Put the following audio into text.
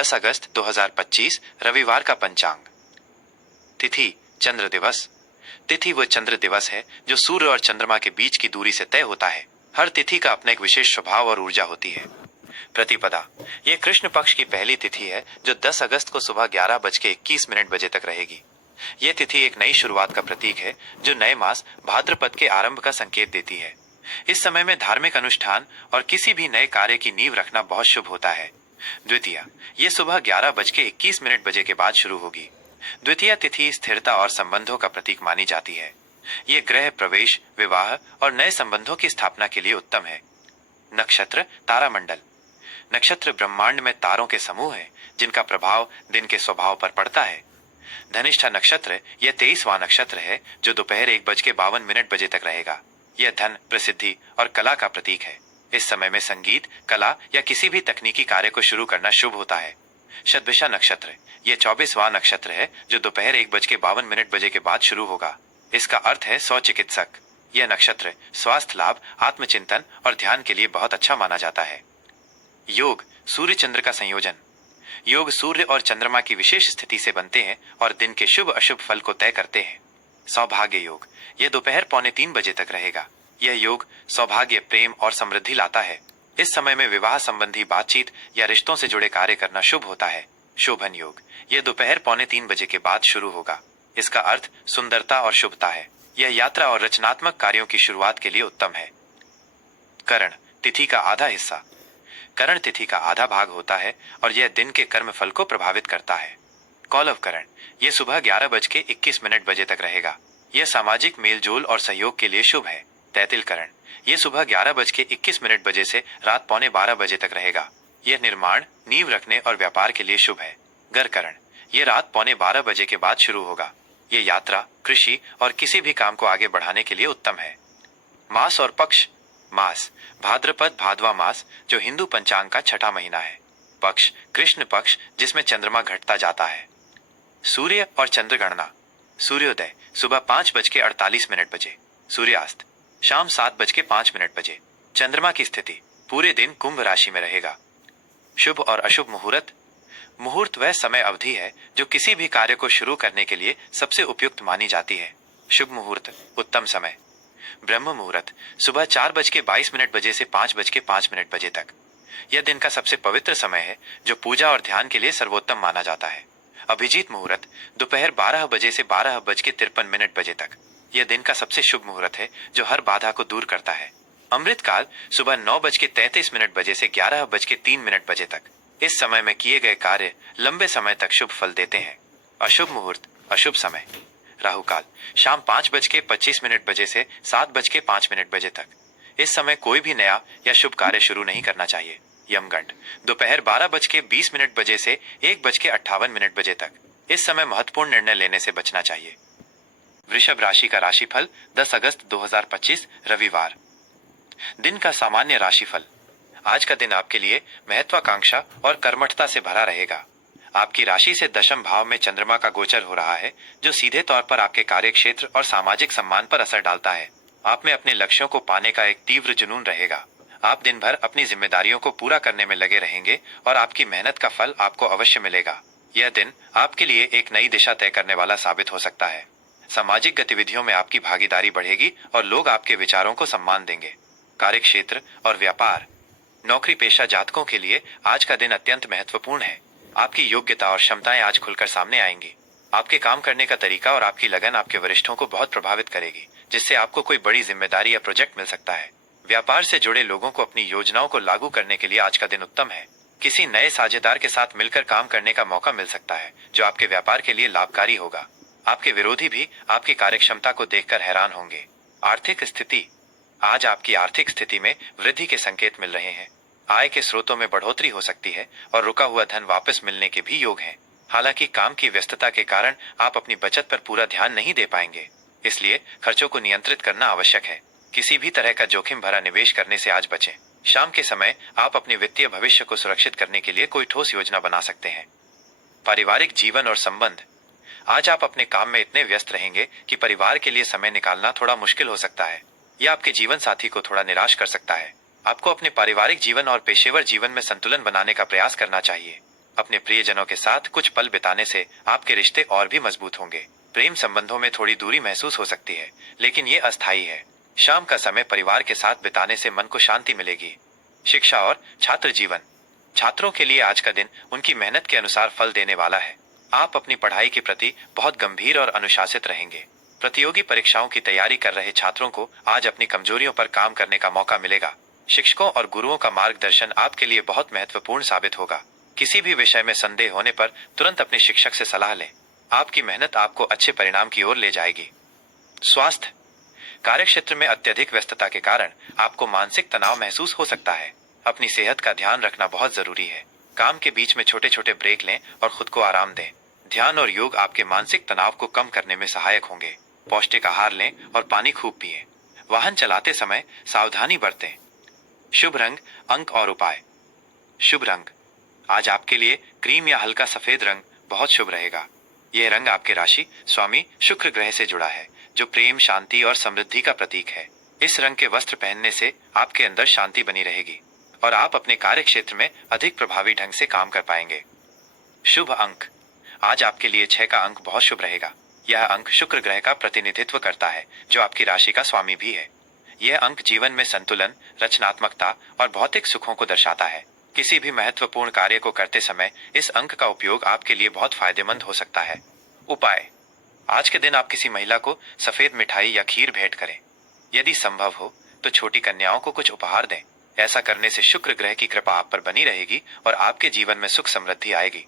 10 अगस्त 2025 रविवार का पंचांग। तिथि चंद्र दिवस। तिथि वह चंद्र दिवस है जो सूर्य और चंद्रमा के बीच की दूरी से तय होता है। हर तिथि का अपना एक विशेष स्वभाव और ऊर्जा होती है। प्रतिपदा यह कृष्ण पक्ष की पहली तिथि है जो 10 अगस्त को सुबह 11:21 बजे तक रहेगी। यह तिथि एक नई शुरुआत का प्रतीक है जो नए मास भाद्रपद के आरंभ का संकेत देती है। इस समय में धार्मिक अनुष्ठान और किसी भी नए कार्य की नींव रखना बहुत शुभ होता है। द्वितीया यह सुबह 11:21 बजे के बाद शुरू होगी। द्वितीया तिथि स्थिरता और संबंधों का प्रतीक मानी जाती है। ये गृह प्रवेश, विवाह और नए संबंधों की स्थापना के लिए उत्तम है। नक्षत्र तारामंडल। नक्षत्र ब्रह्मांड में तारों के समूह हैं जिनका प्रभाव दिन के स्वभाव पर पड़ता है। धनिष्ठा नक्षत्र यह 23वां नक्षत्र है जो दोपहर 1:52 तक रहेगा। यह धन, प्रसिद्धि और कला का प्रतीक है। इस समय में संगीत, कला या किसी भी तकनीकी कार्य को शुरू करना शुभ होता है। शतभिषा नक्षत्र यह 24वां नक्षत्र है जो दोपहर 1:52 के बाद शुरू होगा। इसका अर्थ है सौ चिकित्सक। यह नक्षत्र स्वास्थ्य लाभ, आत्मचिंतन और ध्यान के लिए बहुत अच्छा माना जाता है। योग सूर्य चंद्र का संयोजन। योग सूर्य और चंद्रमा की विशेष स्थिति से बनते हैं और दिन के शुभ अशुभ फल को तय करते हैं। सौभाग्य योग यह दोपहर 2:45 तक रहेगा। यह योग सौभाग्य, प्रेम और समृद्धि लाता है। इस समय में विवाह संबंधी बातचीत या रिश्तों से जुड़े कार्य करना शुभ होता है। शोभन योग यह दोपहर 2:45 के बाद शुरू होगा। इसका अर्थ सुंदरता और शुभता है। यह यात्रा और रचनात्मक कार्यों की शुरुआत के लिए उत्तम है। करण तिथि का आधा हिस्सा। करण तिथि का आधा भाग होता है और यह दिन के कर्म फल को प्रभावित करता है। कौलव करण यह सुबह 11:21 तक रहेगा। यह सामाजिक मेलजोल और सहयोग के लिए शुभ है। तैतिल करण यह सुबह 11:21 से रात 11:45 तक रहेगा। यह निर्माण, नींव रखने और व्यापार के लिए शुभ है। गर करण यह रात 11:15 के बाद शुरू होगा। यह यात्रा, कृषि और किसी भी काम को आगे बढ़ाने के लिए उत्तम है। मास और पक्ष। मास भाद्रपद भादवा मास जो हिंदू पंचांग का छठा महीना है। पक्ष कृष्ण पक्ष जिसमें चंद्रमा घटता जाता है। सूर्य और चंद्र गणना। सूर्योदय सुबह 5:48 बजे। सूर्यास्त शाम 7:05 चंद्रमा की स्थिति पूरे दिन कुंभ राशि में रहेगा। शुभ और अशुभ मुहूर्त। मुहूर्त वह समय अवधि है जो किसी भी कार्य को शुरू करने के लिए सबसे उपयुक्त मानी जाती है। शुभ मुहूर्त उत्तम समय। ब्रह्म मुहूर्त सुबह 4:22 से 5:05 तक। यह दिन का सबसे पवित्र समय है जो पूजा और ध्यान के लिए सर्वोत्तम माना जाता है। अभिजीत मुहूर्त दोपहर 12 से 12:53 तक। यह दिन का सबसे शुभ मुहूर्त है जो हर बाधा को दूर करता है। अमृत काल सुबह 9:33 से 11:03 तक। इस समय में किए गए कार्य लंबे समय तक शुभ फल देते हैं। अशुभ मुहूर्त अशुभ समय। राहु काल शाम 5:25 से 7:05 तक। इस समय कोई भी नया या शुभ कार्य शुरू नहीं करना चाहिए। यमगंड दोपहर 12:20 से 1:58 तक। इस समय महत्वपूर्ण निर्णय लेने से बचना चाहिए। वृषभ राशि का राशिफल 10 अगस्त 2025 रविवार। दिन का सामान्य राशिफल। आज का दिन आपके लिए महत्वाकांक्षा और कर्मठता से भरा रहेगा। आपकी राशि से दशम भाव में चंद्रमा का गोचर हो रहा है जो सीधे तौर पर आपके कार्यक्षेत्र और सामाजिक सम्मान पर असर डालता है। आप में अपने लक्ष्यों को पाने का एक तीव्र जुनून रहेगा। आप दिन भर अपनी जिम्मेदारियों को पूरा करने में लगे रहेंगे और आपकी मेहनत का फल आपको अवश्य मिलेगा। यह दिन आपके लिए एक नई दिशा तय करने वाला साबित हो सकता है। सामाजिक गतिविधियों में आपकी भागीदारी बढ़ेगी और लोग आपके विचारों को सम्मान देंगे। कार्यक्षेत्र और व्यापार। नौकरी पेशा जातकों के लिए आज का दिन अत्यंत महत्वपूर्ण है। आपकी योग्यता और क्षमताएं आज खुलकर सामने आएंगी। आपके काम करने का तरीका और आपकी लगन आपके वरिष्ठों को बहुत प्रभावित करेगी, जिससे आपको कोई बड़ी जिम्मेदारी या प्रोजेक्ट मिल सकता है। व्यापार से जुड़े लोगों को अपनी योजनाओं को लागू करने के लिए आज का दिन उत्तम है। किसी नए साझेदार के साथ मिलकर काम करने का मौका मिल सकता है जो आपके व्यापार के लिए लाभकारी होगा। आपके विरोधी भी आपकी कार्यक्षमता को देखकर हैरान होंगे। आर्थिक स्थिति। आज आपकी आर्थिक स्थिति में वृद्धि के संकेत मिल रहे हैं। आय के स्रोतों में बढ़ोतरी हो सकती है और रुका हुआ धन वापस मिलने के भी योग हैं। हालांकि काम की व्यस्तता के कारण आप अपनी बचत पर पूरा ध्यान नहीं दे पाएंगे, इसलिए खर्चों को नियंत्रित करना आवश्यक है। किसी भी तरह का जोखिम भरा निवेश करने से आज बचें। शाम के समय आप अपने वित्तीय भविष्य को सुरक्षित करने के लिए कोई ठोस योजना बना सकते हैं। पारिवारिक जीवन और संबंध। आज आप अपने काम में इतने व्यस्त रहेंगे कि परिवार के लिए समय निकालना थोड़ा मुश्किल हो सकता है। यह आपके जीवन साथी को थोड़ा निराश कर सकता है। आपको अपने पारिवारिक जीवन और पेशेवर जीवन में संतुलन बनाने का प्रयास करना चाहिए। अपने प्रियजनों के साथ कुछ पल बिताने से आपके रिश्ते और भी मजबूत होंगे। प्रेम संबंधों में थोड़ी दूरी महसूस हो सकती है, लेकिन ये अस्थायी है। शाम का समय परिवार के साथ बिताने से मन को शांति मिलेगी। शिक्षा और छात्र जीवन। छात्रों के लिए आज का दिन उनकी मेहनत के अनुसार फल देने वाला है। आप अपनी पढ़ाई के प्रति बहुत गंभीर और अनुशासित रहेंगे। प्रतियोगी परीक्षाओं की तैयारी कर रहे छात्रों को आज अपनी कमजोरियों पर काम करने का मौका मिलेगा। शिक्षकों और गुरुओं का मार्गदर्शन आपके लिए बहुत महत्वपूर्ण साबित होगा। किसी भी विषय में संदेह होने पर तुरंत अपने शिक्षक से सलाह लें। आपकी मेहनत आपको अच्छे परिणाम की ओर ले जाएगी। स्वास्थ्य। कार्यक्षेत्र में अत्यधिक व्यस्तता के कारण आपको मानसिक तनाव महसूस हो सकता है। अपनी सेहत का ध्यान रखना बहुत जरूरी है। काम के बीच में छोटे छोटे ब्रेक लें और खुद को आराम दें। ध्यान और योग आपके मानसिक तनाव को कम करने में सहायक होंगे। पौष्टिक आहार लें और पानी खूब पिएं। वाहन चलाते समय सावधानी बरतें। शुभ रंग, अंक और उपाय। शुभ रंग आज आपके लिए क्रीम या हल्का सफेद रंग बहुत शुभ रहेगा। यह रंग आपके राशि स्वामी शुक्र ग्रह से जुड़ा है, जो प्रेम, शांति और समृद्धि का प्रतीक है। इस रंग के वस्त्र पहनने से आपके अंदर शांति बनी रहेगी और आप अपने कार्य क्षेत्र में अधिक प्रभावी ढंग से काम कर पाएंगे। शुभ अंक आज आपके लिए 6 का अंक बहुत शुभ रहेगा। यह अंक शुक्र ग्रह का प्रतिनिधित्व करता है, जो आपकी राशि का स्वामी भी है। यह अंक जीवन में संतुलन, रचनात्मकता और भौतिक सुखों को दर्शाता है। किसी भी महत्वपूर्ण कार्य को करते समय इस अंक का उपयोग आपके लिए बहुत फायदेमंद हो सकता है। उपाय। आज के दिन आप किसी महिला को सफेद मिठाई या खीर भेंट करें। यदि संभव हो तो छोटी कन्याओं को कुछ उपहार दें। ऐसा करने से शुक्र ग्रह की कृपा आप पर बनी रहेगी और आपके जीवन में सुख समृद्धि आएगी।